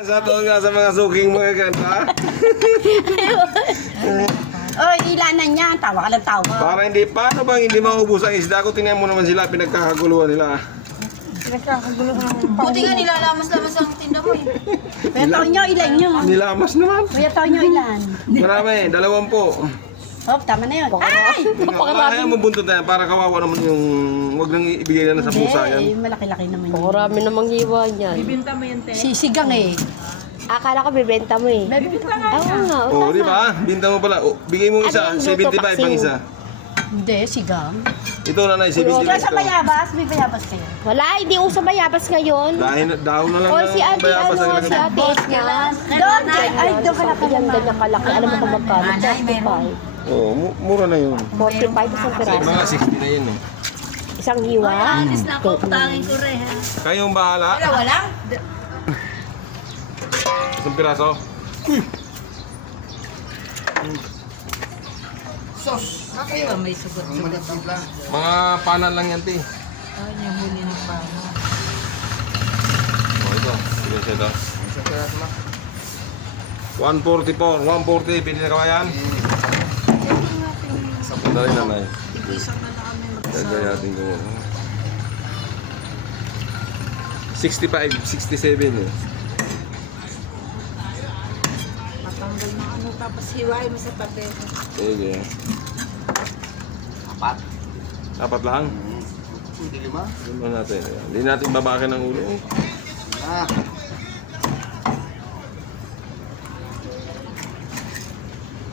Sa taon nga sa mga suking mga ganda. Oh, ilanan niya. Tawa ka lang tawa. Para hindi, paano bang hindi maubos ang isda ko? Tingnan mo naman sila, pinagkakaguluhan nila. Pinagkakagulo ng Buti nga nilalamas-lamas ang tinda mo eh. Kuya Tonyo, ilan nyo? Nilamas naman. Kuya Tonyo, ilan? Marami, 20. Oh, tama na yun. Ay! Kaya mo buntot na yan, para kawawa naman yung, wag nang ibigay na sa pusa Hindi, yan. malaki-laki naman yun. Marami namang hiwa niyan. Bibinta mo yan, te. Sisigang eh. Akala ko bibenta mo eh. Bibinta nga. Oo nga. Oo, di ba? Binta mo pala. O, bigay mo isa, Ano yung luto, 75 ang isa. Hindi, sigang. Ito na 75 Sigang sa ito. bayabas, may bayabas kayo. Wala, hindi uso bayabas ngayon. Dahil daw na lang O ng si ate, bayabas ang ano, ilagay. si ate niya. Doon, ay, doon ka lang Yan, ganyan kalaki. Alam mo kung magkano? 45. Oo, mura na yun. 45 isang Sa piraso. mga 60 na yun eh. Isang hiwa. Alis na ako, tangin ko rin ha. Kayong bahala. Wala? Isang piraso. Ito may sugot-sugot. Mga panal lang yan, ti. Ay, yung huli ng pano. Oh, ito. Sige siya ito. 144, 140, pili na kawayan. Dali na, Nay. Gagayatin ko muna. 65, 67 eh. Matanggal na ano, tapos hiwain mo sa tabi. Sige. Apat lang? Hindi lima? Lima natin. Ayan. Hindi natin babakin ang ulo. Ah,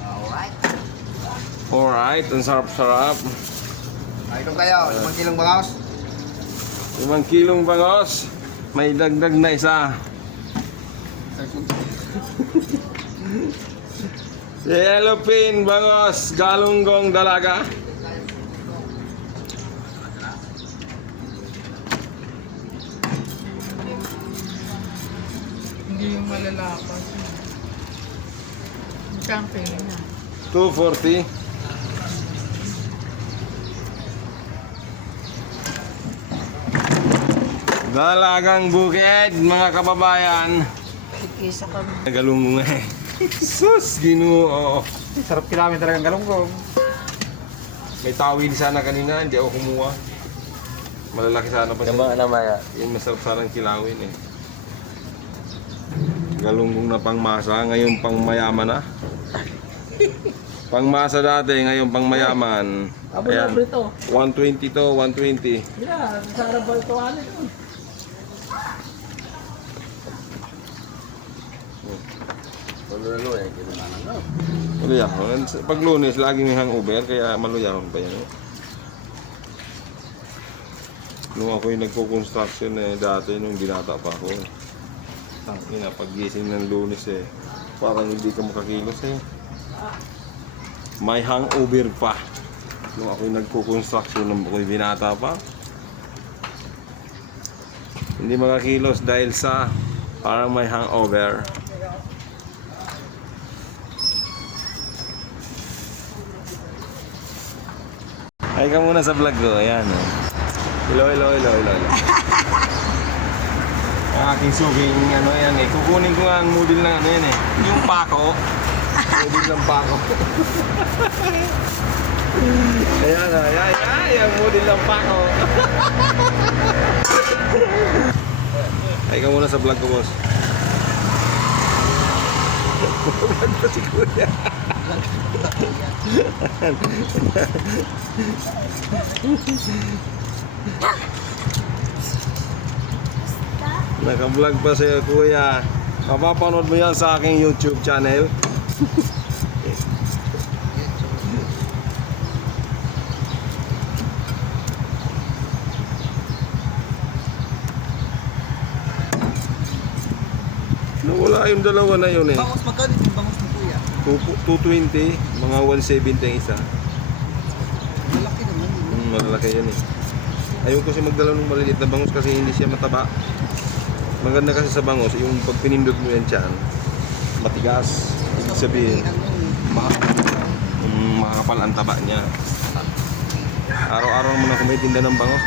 alright. Alright, ang sarap-sarap. Ito kayo, 5 kilong bangaws. 5 kilong bangos. May dagdag na isa. Yellowfin bangos, galunggong dalaga. Hindi yung malalapas. Camping na. 240. Dalagang bukid, mga kababayan. Isa ka mo. Galunggong eh. Sus, Ginoo. Sarap kinamin talagang galunggong. May tawil sana kanina, hindi ako kumuha. Malalaki sana pa siya. namaya. Yung masarap sanang kilawin eh. Galunggong na pangmasa, ngayon pang mayaman na. Pangmasa dati, ngayon pang mayaman. Ayan. 120 to, 120. Yeah, sarap ba ito? Ano ito? Maluyahon. Pag Lunes, lagi may hangover, kaya maluyahon pa yan. Nung ako yung nagko-construction eh, dati nung binata pa ako. Tangina, pag-gising ng Lunes eh, parang hindi ka makakilos eh. May hangover pa. Nung ako yung nagko-construction nung ako yung binata pa. Hindi makakilos dahil sa parang may hangover. Ay ka muna sa vlog ko, ayan oh. Hello. Ang aking suking ano yan eh. Kukunin ko nga ang model ng ano yan eh. Yung pako. Model ng pako. Ayan o, yung model ng pako. Ay ka muna sa vlog ko, boss. Vlog ko si Kuya. Naka-vlog pa si Kuya. Mapapanood mo yan sa aking YouTube channel. Nawala yung dalawa na yun eh. Bangaws, magkano yung bangaws mo kuya? 220, mga 170 ang isa. Malaki naman. Malalaki yan eh. Ayaw kasi magdala ng maliliit na bangus kasi hindi siya mataba. Maganda kasi sa bangus, yung pag pinindot mo yan dyan, matigas. Ibig sabihin, makakapal ang taba niya. Araw-araw mo na kumitinda ng bangus.